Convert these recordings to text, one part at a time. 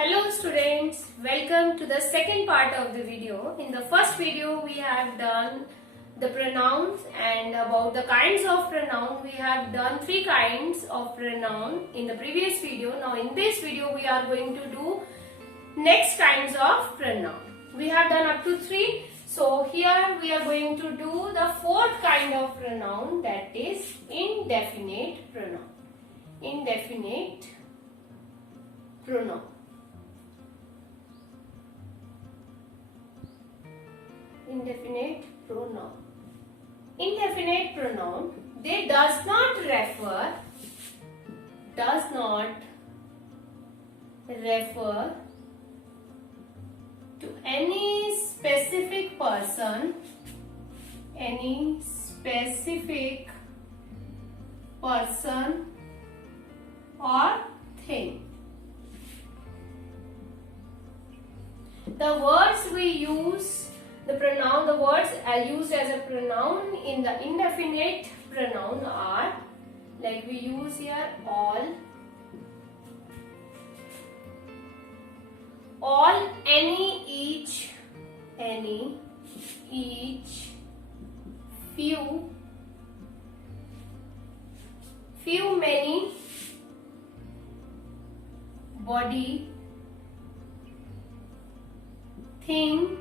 Hello students, welcome to the second part of the video. In the first video we have done the pronouns and about the kinds of pronoun. We have done 3 kinds of pronoun in the previous video. Now in this video we are going to do next kinds of pronoun. We have done up to 3. So here we are going to do the 4th kind of pronoun, that is indefinite pronoun. Indefinite pronoun. Indefinite pronoun. Indefinite pronoun, they does not refer to any specific person, or thing. The words we use, the words are used as a pronoun in the indefinite pronoun are, like we use here all, any, each, few, many, body, thing,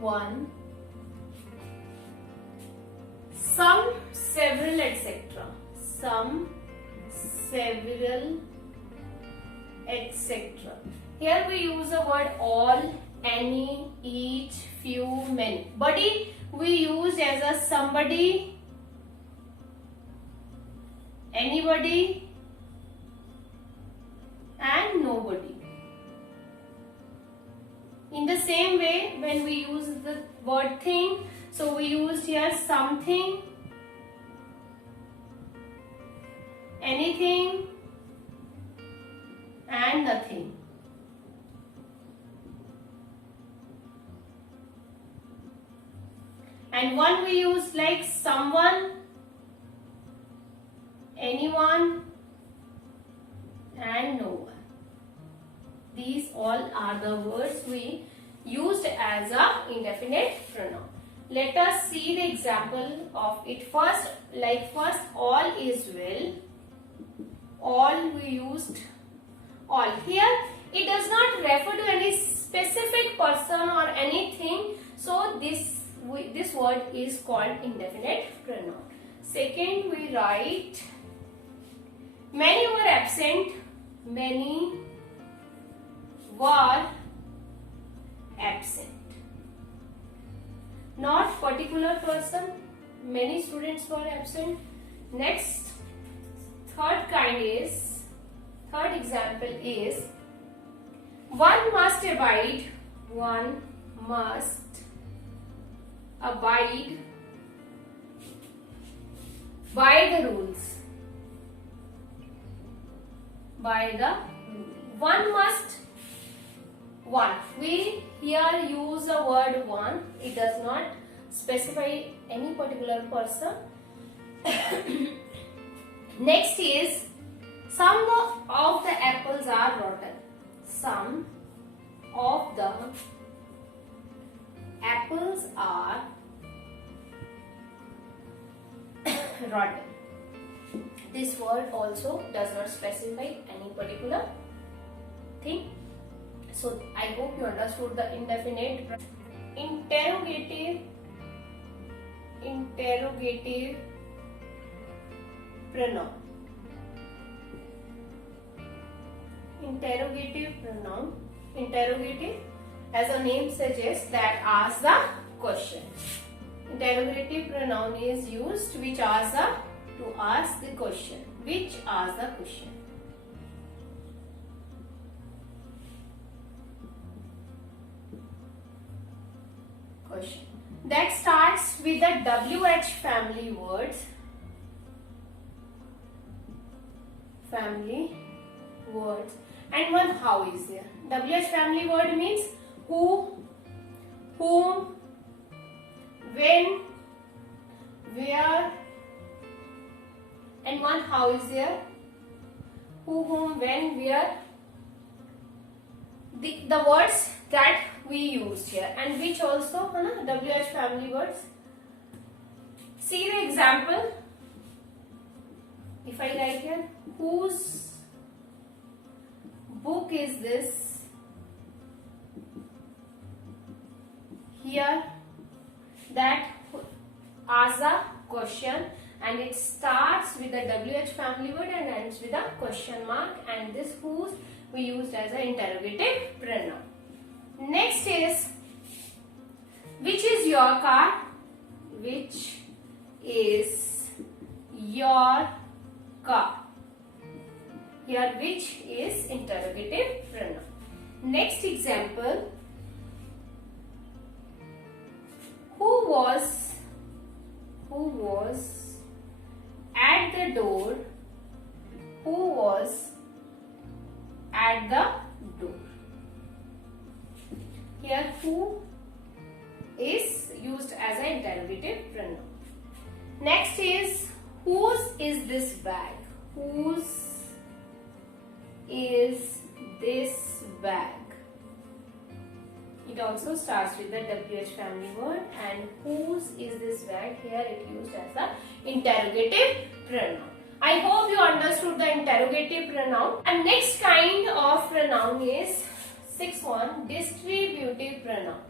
one, some, several, etc. Here we use the word all, any, each, few, many. Body we use as a somebody, anybody, and nobody. In the same way, when we use the word thing, so we use here something, anything, and nothing. And one we use like someone, anyone, and no one. These all are the words we used as a indefinite pronoun. Let us see the example of it first. Like first, all is well. All we used all. Here it does not refer to any specific person or anything. So this word is called indefinite pronoun. Second, we write many were absent. Many were absent. Not particular person. Many students were absent. Next, third example is one must abide. One must abide by the rules. One must. One. We here use the word one. It does not specify any particular person. Next is some of the apples are rotten. Some of the apples are rotten. This word also does not specify any particular thing. So I hope you understood the indefinite. Interrogative pronoun. Interrogative, as the name suggests, that asks the question. Interrogative pronoun is used which asks to ask the question. Which asks the question. That starts with the WH family words. And one how is there. WH family word means who, whom, when, where, and one how is there. who, whom, when, where, the words that we used here, and which also WH family words. See the example. If I write here, whose book is this? Here, that as a question, and it starts with the WH family word and ends with a question mark, and this whose we used as an interrogative pronoun. Next is, which is your car? Which is your car? Here which is interrogative pronoun. Next example, who was at the door? Who was at the door? Here who is used as an interrogative pronoun. Next is, whose is this bag? Whose is this bag? It also starts with the WH family word, and whose is this bag? Here it used as the interrogative pronoun. I hope you understood the interrogative pronoun. And next kind of pronoun is 6.1, distributive pronoun.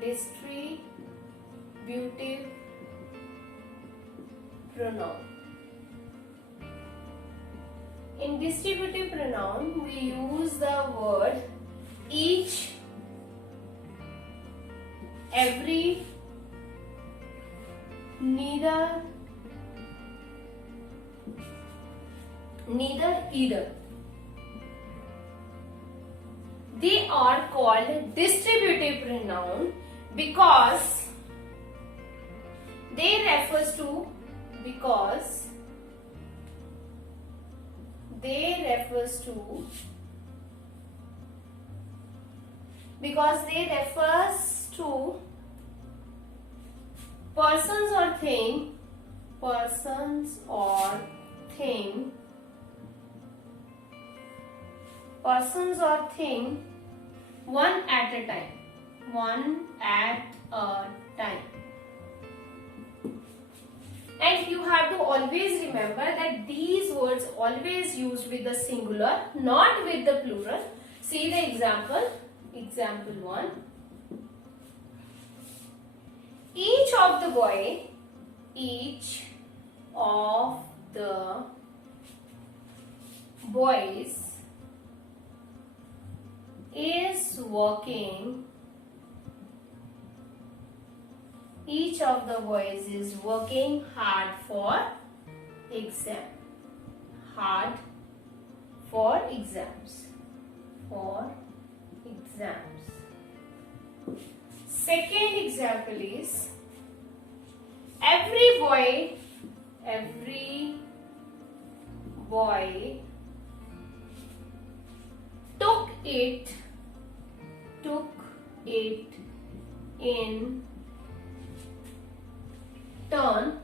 Distributive pronoun. In distributive pronoun, we use the word each, every, neither, either. They are called distributive pronoun because they refers to persons or thing one at a time. And you have to always remember that these words always used with the singular, not with the plural. See the example. Example 1. Each of the boys is working. Each of the boys is working hard for exams. Second example is, every boy took it in turn.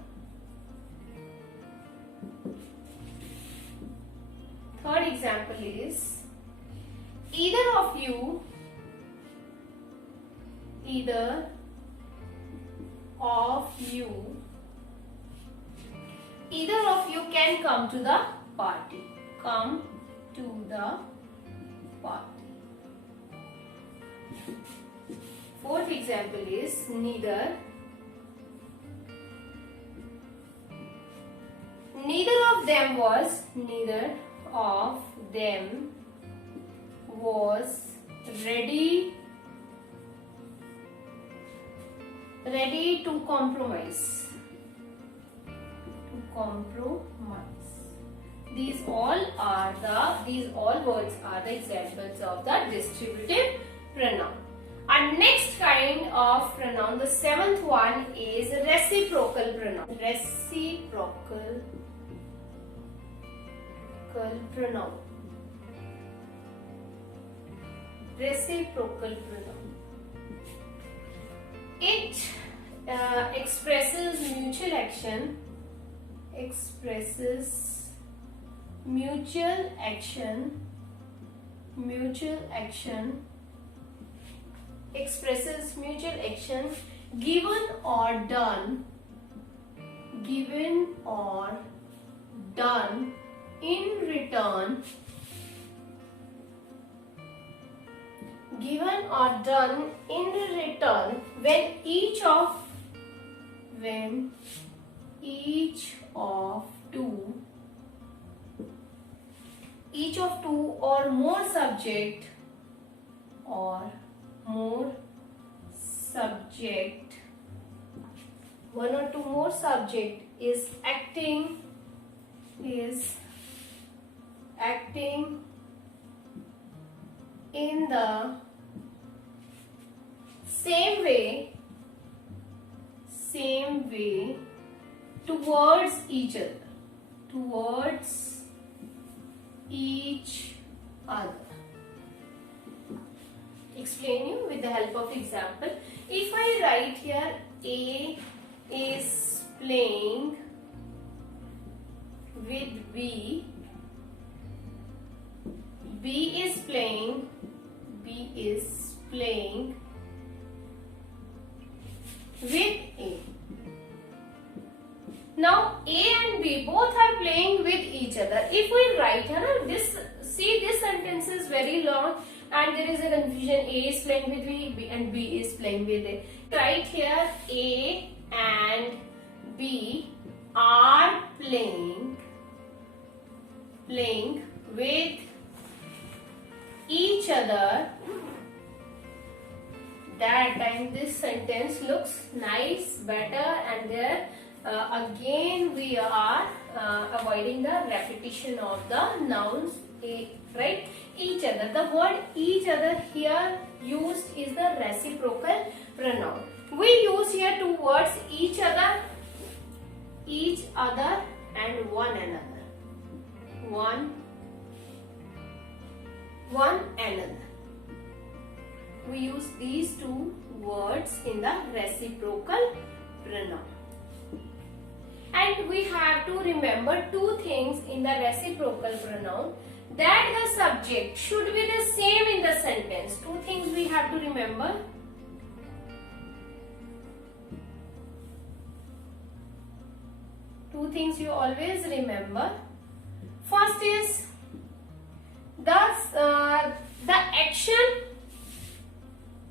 Third example is, either of you can come to the party. Fourth example is, neither of them was ready to compromise. These all words are the examples of the distributive pronoun. Our next kind of pronoun, the 7th one, is reciprocal pronoun. Reciprocal pronoun. It expresses mutual action. mutual action expresses mutual action given or done in return when each of two or more subject one or two more subject is acting in the same way towards each other. Explain you with the help of example. If I write here A is playing with B, B is playing with A. Now A and B both are playing with each other. If we write here, this sentence is very long and there is a confusion. A is playing with B and B is playing with A. Right here, A and B are playing with each other. That time this sentence looks nice, better, and there again we are avoiding the repetition of the nouns, right? Each other. The word each other here used is the reciprocal pronoun. We use here two words, each other and one another. One another. We use these two words in the reciprocal pronoun. And we have to remember two things in the reciprocal pronoun, that the subject should be the same in the sentence. Two things we have to remember. Two things you always remember. First is the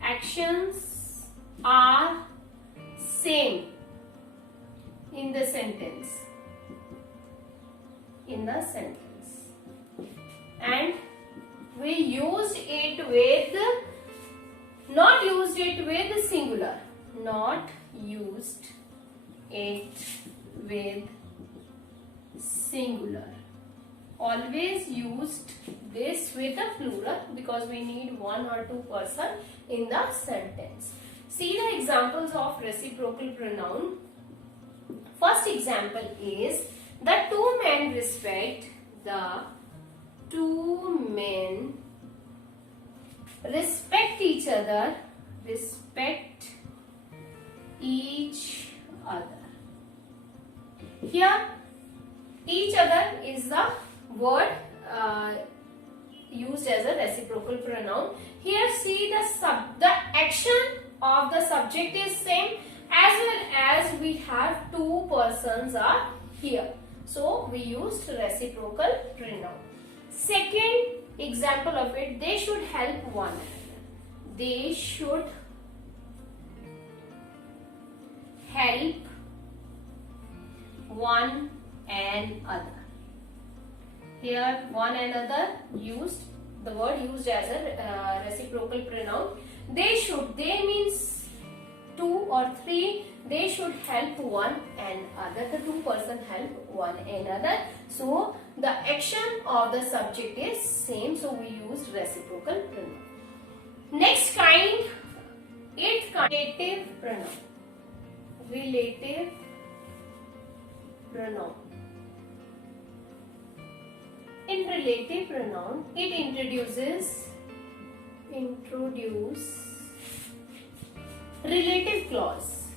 actions are same in the sentence. And we used it with, not used it with singular. Not used it with singular. Always used this with a plural because we need one or two person in the sentence. See the examples of reciprocal pronoun. First example is the two men respect each other. Here each other is the word used as a reciprocal pronoun. Here see the action of the subject is same, as well as we have two persons are here. So we used reciprocal pronoun. Second example of it, they should help one another. They should help one another. Here one another used, the word used as a reciprocal pronoun. They means two or three. They should help one another. The two person help one another. So the action of the subject is same. So we use reciprocal pronoun. Next kind, eighth kind, relative pronoun. Relative pronoun. In relative pronoun, it introduce relative clause.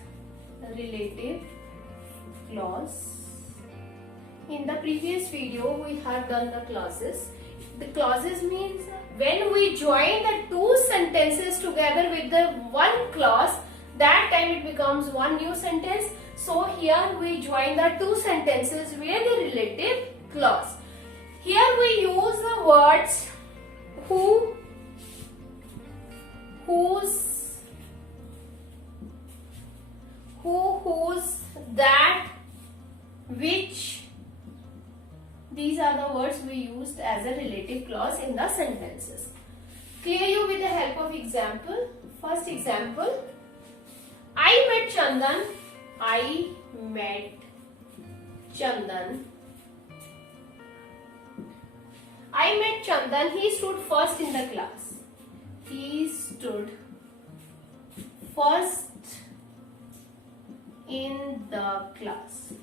in the previous video we have done the clauses. The clauses means when we join the two sentences together with the one clause, that time it becomes one new sentence. So here we join the two sentences with the relative clause. Here we use the words who, whose, whose, that, which. These are the words we used as a relative clause in the sentences. Clear you with the help of example. First example, I met Chandan. I met Chandan. I met Chandan. He stood first in the class. He stood first in the class.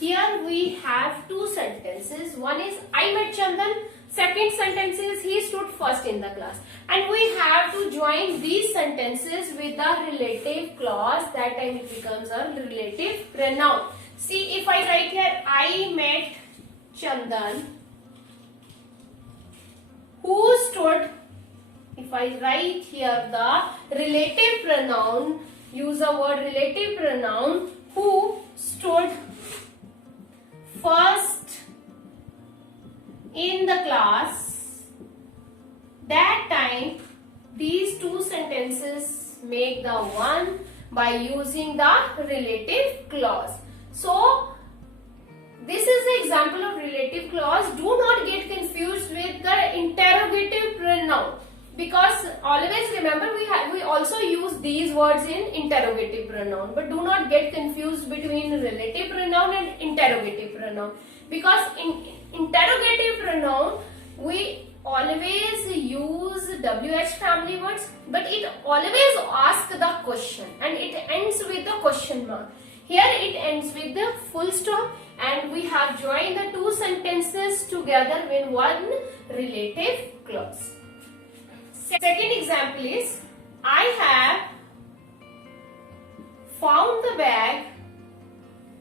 Here we have two sentences. One is I met Chandan. Second sentence is he stood first in the class. And we have to join these sentences with a relative clause. That time it becomes a relative pronoun. See, if I write here I met Chandan. Who stood? If I write here the relative pronoun, use the word relative pronoun, who stood first in the class, that time these two sentences make the one by using the relative clause. So this is the example of relative clause. Do not get confused with the interrogative pronoun, because always remember we also use these words in interrogative pronoun, but do not get confused between relative pronoun and interrogative pronoun, because in interrogative pronoun we always use WH family words, but it always asks the question and it ends with the question mark. Here it ends with the full stop, and we have joined the two sentences together with one relative clause. Second example is I have found the bag.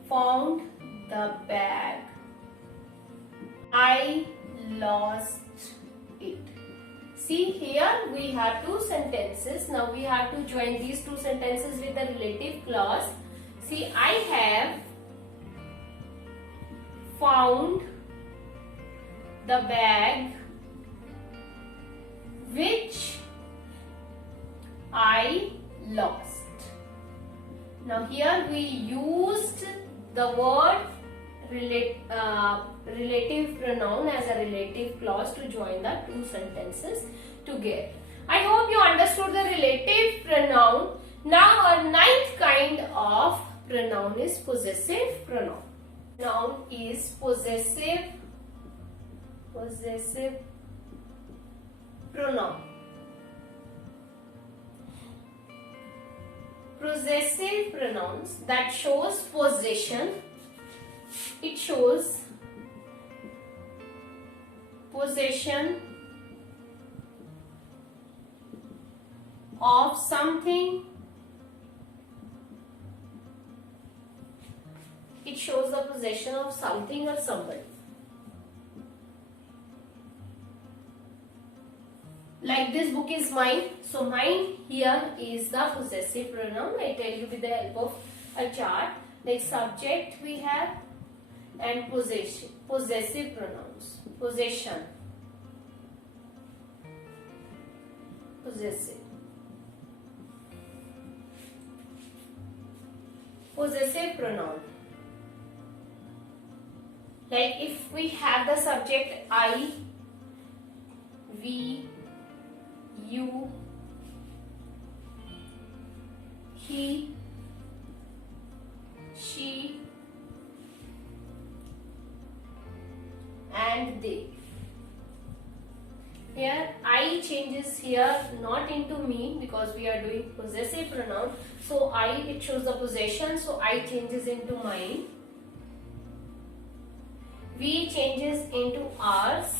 Found the bag. I lost it. See, here we have two sentences. Now we have to join these two sentences with the relative clause. See, I have found the bag which I lost. Now here we used the word relative pronoun as a relative clause to join the two sentences together. I hope you understood the relative pronoun. Now our ninth kind of pronoun is possessive pronoun. Noun is possessive pronoun. Possessive pronouns that shows possession. It shows possession of something. It shows the possession of something or somebody. Like this book is mine. So mine here is the possessive pronoun. I tell you with the help of a chart. Like subject we have and possession. Possessive pronouns. Possession. Possessive. Possessive pronoun. Like if we have the subject I, we, you, he, she, and they. Here I changes here not into me because we are doing possessive pronoun. So I, it shows the possession, so I changes into mine. We changes into ours.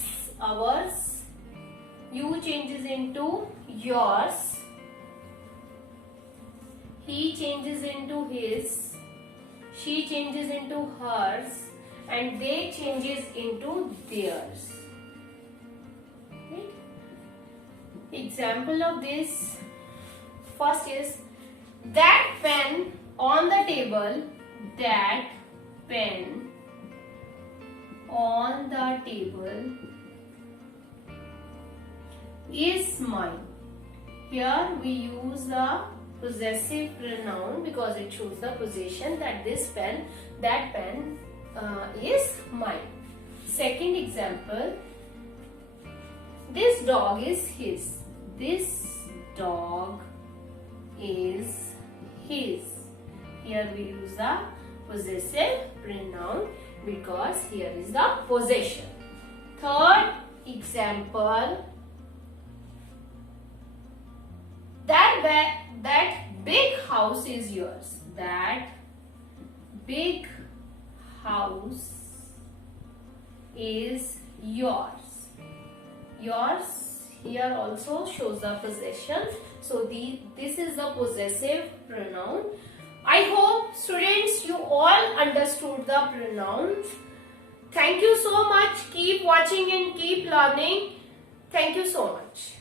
You changes into yours. He changes into his. She changes into hers. and they changes into theirs. Right? Example of this first is that pen on the table, that pen on the table is mine. Here we use the possessive pronoun because it shows the possession that this pen, that pen is mine. Second example, this dog is his. This dog is his. Here we use the possessive pronoun because here is the possession. Third example, that big house is yours. That big house is yours. Yours here also shows the possession. So this is the possessive pronoun. I hope students you all understood the pronouns. Thank you so much. Keep watching and keep learning. Thank you so much.